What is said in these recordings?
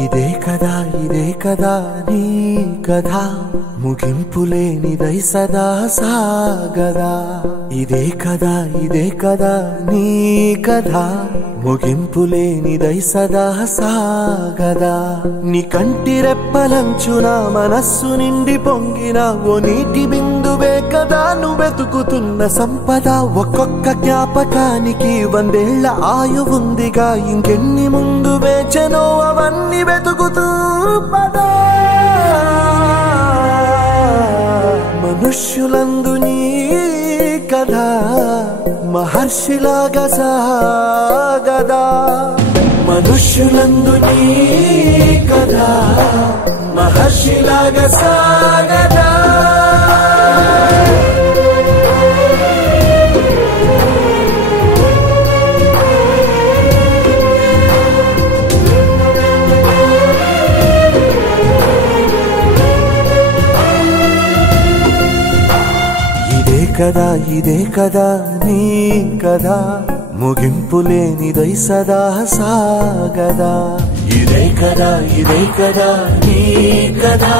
ఇదే కదా నీ కథ ముగింపులేనిదై సదా సాగదా ఇదే కదా నీ కథ ముగింపులేనిదై సదా సాగదా నీ కంటి రెప్పలంచున మనస్సు నిండి పొంగిన ఓ నీటి బిందువే కదా నువ్వు వెతుకుతున్న సంపద ఒక్కొక్క జ్ఞాపకానికి 100 ఏళ్ల ఆయువుందిగా ఇంకెన్ని ముందు వేచనో అవన్నీ వెతుకుతూ పదా మనుష్యులందు నీ కథ మహర్షిలాగా సాగదా మనుష్యులందు నీ కథ మహర్షిలాగా సాగదా ఇదే కదా నీ కదా ముగింపులేనిదై సదా సాగదా ఇదే కదా నీ కదా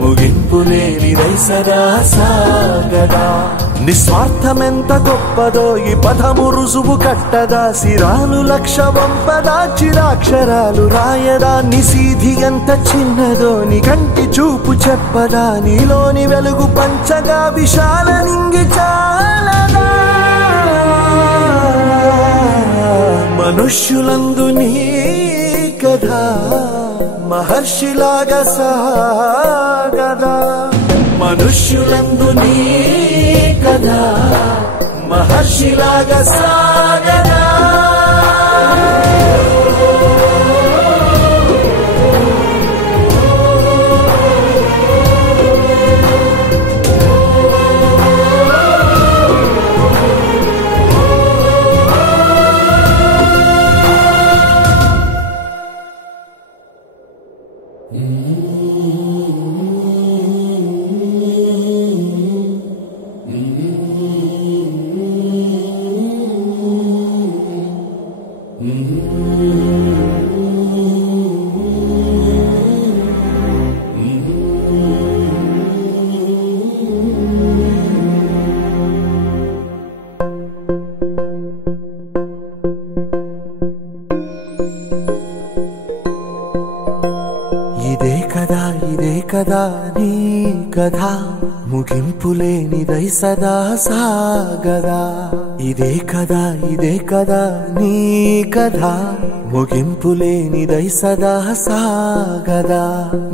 ముగింపులేనిదై సదా సాగదా నిస్వార్థమెంత గొప్పదో ఈ పదము రుజువు కట్టదా సిరాలు లక్ష వంపదా చిరాక్షరాలు రాయదా నిసీధి ఎంత చిన్నదో నీ కంటి చూపు చెప్పదా నీలోని వెలుగు పంచగా విశాల నింగి చాలదా మనుష్యులందు నీ కథ మహర్షిలాగా సాగదా మనుష్యులందు నీ కథ మహర్షిలాగా సాగదా ఇదే కదా నీ కథ ముగింపులేనిదై సదా సాగదా ఇదే కదా నీ కథ ముగింపులేనిదై సదా సాగదా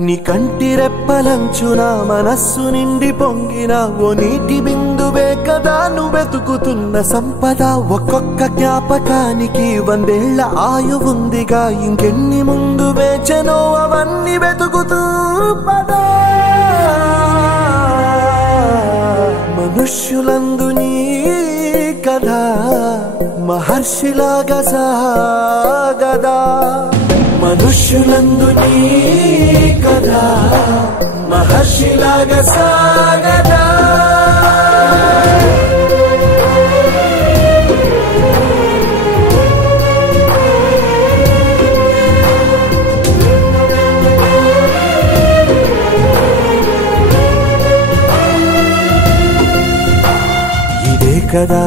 నీ కంటి రెప్పలంచున మనస్సు నిండి పొంగిన ఓ నీటి బిందువే కదా నువ్వు వెతుకుతున్న సంపద ఒక్కొక్క జ్ఞాపకానికి 100 ఏళ్ల ఆయువుందిగా ఇంకెన్ని ముందు వేచనో అవన్నీ వెతుకుతూ పదా మనుష్యులందు నీ కథ మహర్షిలాగా సాగదా మనుష్యులందు నీ కథ మహర్షిలాగా సాగదా ఇదే కదా